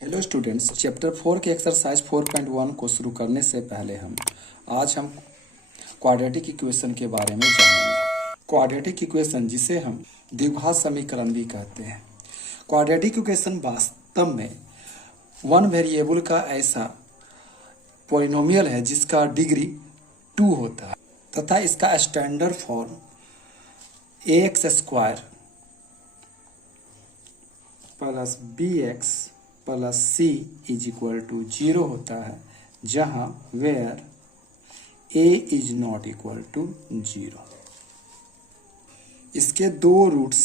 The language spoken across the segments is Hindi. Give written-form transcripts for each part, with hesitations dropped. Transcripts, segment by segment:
हेलो स्टूडेंट्स, चैप्टर 4 के एक्सरसाइज 4.1 को शुरू करने से पहले आज हम क्वाड्रेटिक इक्वेशन के बारे में जानेंगे। क्वाड्रेटिक इक्वेशन, जिसे हम द्विघात समीकरण भी कहते हैं। क्वाड्रेटिक इक्वेशन वास्तव में वन वेरिएबल का ऐसा पॉलिनोमियल है जिसका डिग्री 2 होता है तथा इसका standard form ax² plus bx plus c is equal to 0 होता है, जहां where a is not equal to 0। इसके दो रूट्स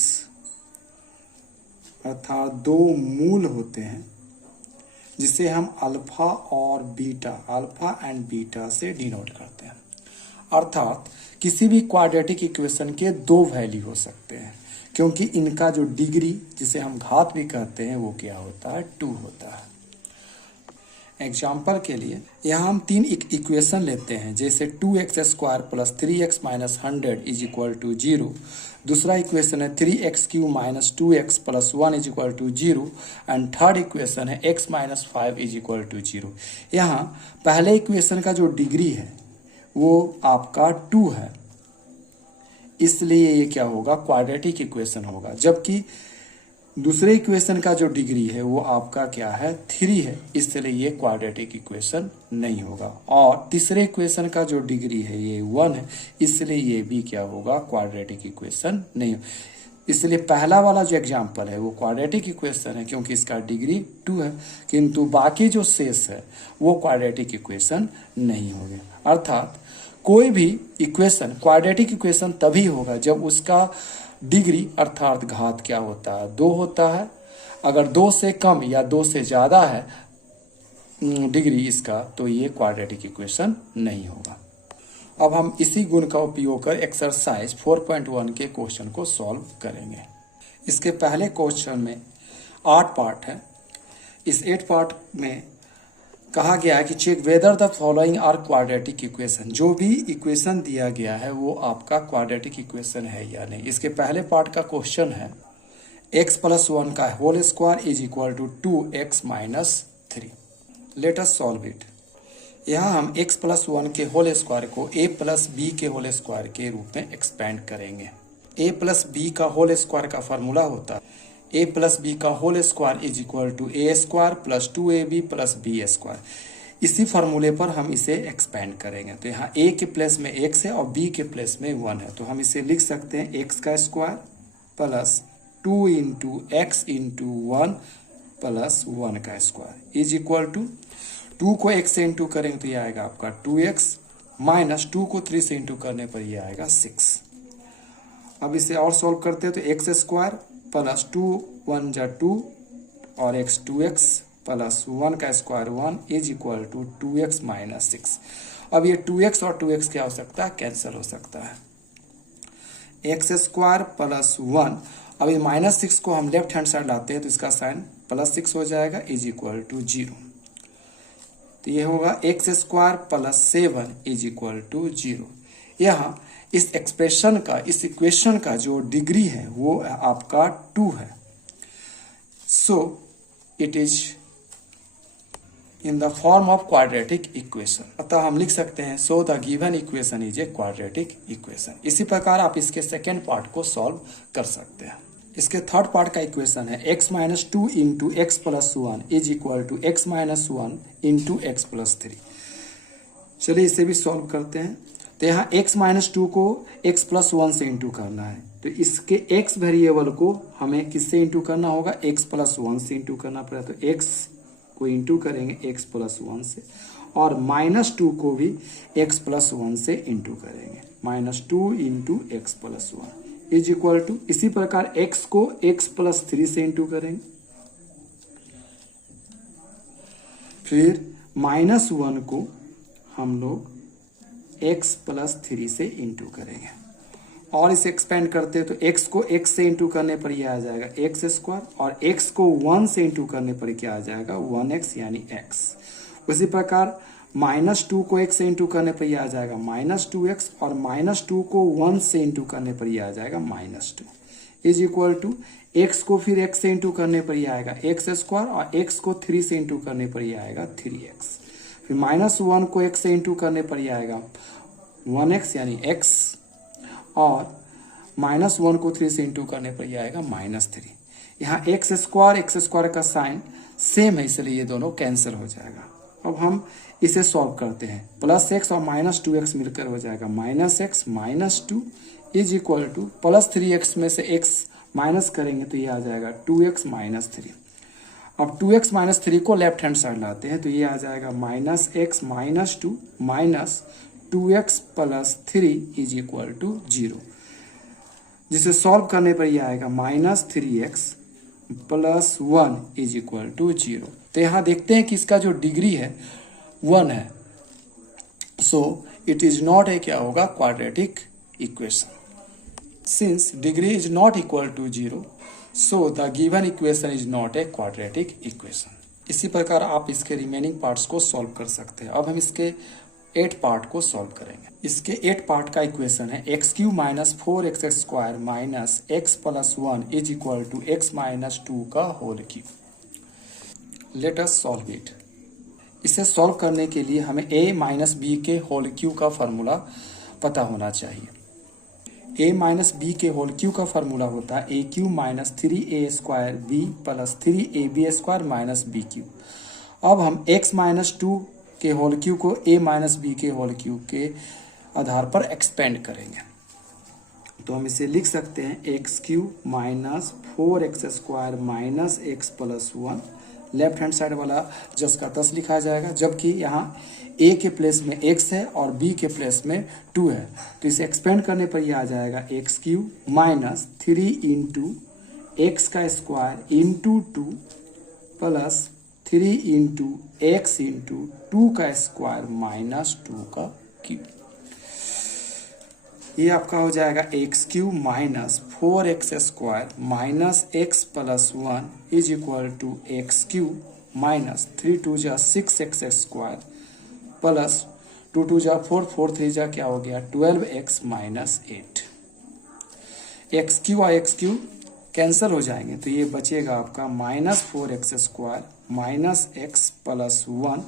अर्थात दो मूल होते हैं जिसे हम अल्फा एंड बीटा से डिनोट करते हैं। अर्थात किसी भी क्वाड्रेटिक इक्वेशन के दो वैल्यू हो सकते हैं, क्योंकि इनका जो डिग्री, जिसे हम घात भी कहते हैं, वो क्या होता है, 2 होता है। एग्जाम्पल के लिए यहाँ हम 3 इक्वेशन लेते हैं, जैसे 2x² plus 3x minus 100 is equal to 0। दूसरा इक्वेशन है 3x³ minus 2x plus 1 is equal to 0 and third equation है x minus 5 is equal to 0। यहाँ पहले इक्वेशन का जो डिग्री है वो आपका 2 है, इसलिए ये क्या होगा, क्वाड्रेटिक इक्वेशन होगा। जबकि दूसरे इक्वेशन का जो डिग्री है वो आपका क्या है, 3 है, इसलिए ये क्वाड्रेटिक इक्वेशन नहीं होगा। और तीसरे इक्वेशन का जो डिग्री है ये 1 है, इसलिए ये भी क्या होगा, क्वाड्रेटिक इक्वेशन नहीं। इसलिए पहला वाला जो एग्जाम्पल है वो क्वाड्रेटिक इक्वेशन है, क्योंकि इसका डिग्री 2 है, किंतु बाकी जो शेष है वो क्वाड्रेटिक इक्वेशन नहीं होंगे। अर्थात कोई भी इक्वेशन क्वाड्रेटिक इक्वेशन तभी होगा जब उसका डिग्री अर्थात घात क्या होता है, 2 होता है। अगर 2 से कम या 2 से ज़्यादा है डिग्री इसका, तो ये क्वाड्रेटिक इक्वेशन नहीं होगा। अब हम इसी गुण का उपयोग कर एक्सरसाइज 4.1 के क्वेश्चन को सॉल्व करेंगे। इसके पहले क्वेश्चन में 8 पार्ट है। इस 8 पार्ट में कहा गया है कि check whether the following are quadratic equation. जो भी इक्वेशन दिया गया है वो आपका क्वाड्रेटिक इक्वेशन है या नहीं। इसके पहले पार्ट का क्वेश्चन है x प्लस 1 का whole square is equal to 2x minus 3। Let us solve it. यहाँ हम x प्लस 1 के होल स्क्वायर को a प्लस b के होल स्क्वायर के रूप में एक्सपेंड करेंगे। a प्लस b का होल स्क्वायर का फार्मूला होता है a प्लस बी का whole square is equal to a² plus 2ab plus b²। इसी फार्मूले पर हम इसे एक्सपेंड करेंगे। तो यहाँ a के प्लेस में x है और b के प्लेस में 1 है, तो हम इसे लिख सकते हैं x का square plus 2 into x into 1 plus 1 का स्क्वायर इज इक्वल टू 2 को x से इंटू करेंगे तो ये आएगा आपका 2x माइनस 2 को 3 से इंटू करने पर ये आएगा 6। अब इसे और सॉल्व करते हैं तो x² प्लस 2 1 जा 2 और x 2x प्लस 1 का square 1 is equal to 2x minus 6। अब ये 2x और 2x क्या हो सकता है, कैंसिल हो सकता है। x² प्लस 1, अब ये माइनस 6 को हम लेफ्ट हैंड साइड लाते हैं तो इसका साइन प्लस 6 हो जाएगा इज इक्वल टू 0। तो ये होगा x² plus 7 is equal to 0। यहाँ इस एक्सप्रेशन का, इस इक्वेशन का जो डिग्री है वो आपका 2 है। So it is in the form of quadratic equation. अतः हम लिख सकते हैं सो the given equation is a quadratic equation. इसी प्रकार आप इसके सेकेंड पार्ट को सॉल्व कर सकते हैं। इसके थर्ड पार्ट का इक्वेशन है x minus 2 into x plus 1 is equal to x minus 1 into x plus 3। चलिए इसे भी सॉल्व करते हैं। तो यहाँ x माइनस 2 को x प्लस 1 से इंटू करना है, तो इसके x वेरिएबल को हमें किससे इंटू करना होगा, x प्लस 1 से इंटू करना पड़ेगा। तो x को इंटू करेंगे x प्लस 1 से, और माइनस 2 को भी x प्लस 1 से इंटू करेंगे। Minus 2 into x plus 1 is equal to, इसी प्रकार x को x प्लस 3 से इंटू करेंगे, फिर माइनस 1 को हम लोग x प्लस 3 से इंटू करेंगे और इसे एक्सपेंड करते हैं तो x को x से इंटू करने पर यह आ जाएगा x² और x को 1 से इंटू करने पर क्या आ जाएगा 1x यानी x। उसी प्रकार -2 को x से इंटू करने पर ये आ जाएगा -2x और -2 को 1 से इंटू करने पर ये आ जाएगा -2 इज इक्वल टू x को फिर x से इंटू करने पर ये आएगा x² और x को 3 से इंटू करने पर ये आएगा 3x। फिर -1 को x से इंटू करने पर ये आएगा 1x यानी x और -1 को 3 से इंटू करने पर ये आएगा -3। यहाँ x² का साइन सेम है इसलिए ये दोनों कैंसिल हो जाएगा। अब हम इसे सॉल्व करते हैं। +x और -2x मिलकर हो जाएगा -x -2 is equal to +3x में से x माइनस करेंगे तो ये आ जाएगा 2x -3। अब 2x -3 को लेफ्ट हैंड साइड लाते हैं तो ये आ जाएगा -x -2 -2x +3 is equal to 0, जिसे सॉल्व करने पर ये आएगा -3x +1 इज इक्वल टू 0। तो यहाँ देखते हैं कि इसका जो डिग्री है 1 है, so it is not a क्या होगा quadratic equation. Since degree is not equal to 0 so the given equation is not a quadratic equation. इसी प्रकार आप इसके रिमेनिंग पार्ट्स को सॉल्व कर सकते हैं। अब हम इसके 8 पार्ट को सॉल्व करेंगे। इसके 8 पार्ट का इक्वेशन है x³ - 4x² - x + 1 is equal to x - 2 का whole cube. Let us solve it. इसे सॉल्व करने के लिए हमें a - b के होल क्यूब का फॉर्मूला पता होना चाहिए। a - b के होल क्यूब का फॉर्मूला होता है a³ - 3a² b + 3ab² - b³। अब हम x - 2 के होल क्यूब को a - b के होल क्यूब के आधार पर एक्सपेंड करेंगे। तो हम इसे लिख सकते हैं x³ - 4x² - x + 1। Left hand side वाला 10 का 10 लिखा जाएगा, जबकि यहाँ a के प्लेस में x है और b के प्लेस में 2 है। तो इसे एक्सपेंड करने पर यह आ जाएगा x³ - 3 × x² × 2 + 3 × x × 2² - 2 का क्यूब। ये आपका हो जाएगा x³ - 4x² - x + 1 is equal to x³ - 3 × 2 = 6x² plus 2 × 2 = 4 4 3 = क्या हो गया 12x - 8। x³ और x³ कैंसिल हो जाएंगे तो ये बचेगा आपका -4x² - x + 1।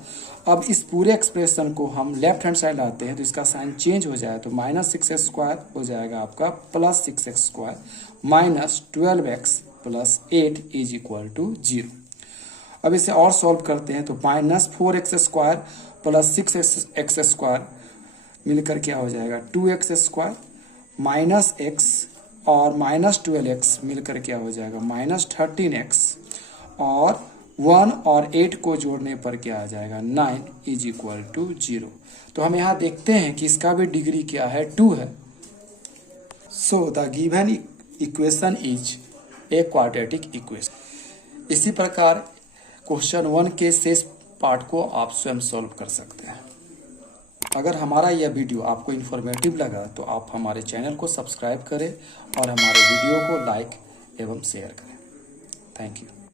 अब इस पूरे एक्सप्रेशन को हम लेफ्ट हैंड साइड लाते हैं तो इसका साइन चेंज हो जाए तो -6x² हो जाएगा आपका +6x² -12x + 8 is equal to 0। अब इसे और सॉल्व करते हैं तो -4x² + 6x² मिलकर क्या हो जाएगा 2x² -x और -12x मिलकर क्या हो जाएगा -13x और 1 और 8 को जोड़ने पर क्या आ जाएगा 9 इज इक्वल टू 0। तो हम यहाँ देखते हैं कि इसका भी डिग्री क्या है 2 है। सो the given equation is a quadratic equation. इसी प्रकार क्वेश्चन 1 के शेष पार्ट को आप स्वयं सॉल्व कर सकते हैं। अगर हमारा यह वीडियो आपको इन्फॉर्मेटिव लगा तो आप हमारे चैनल को सब्सक्राइब करें और हमारे वीडियो को लाइक एवं शेयर करें। Thank you.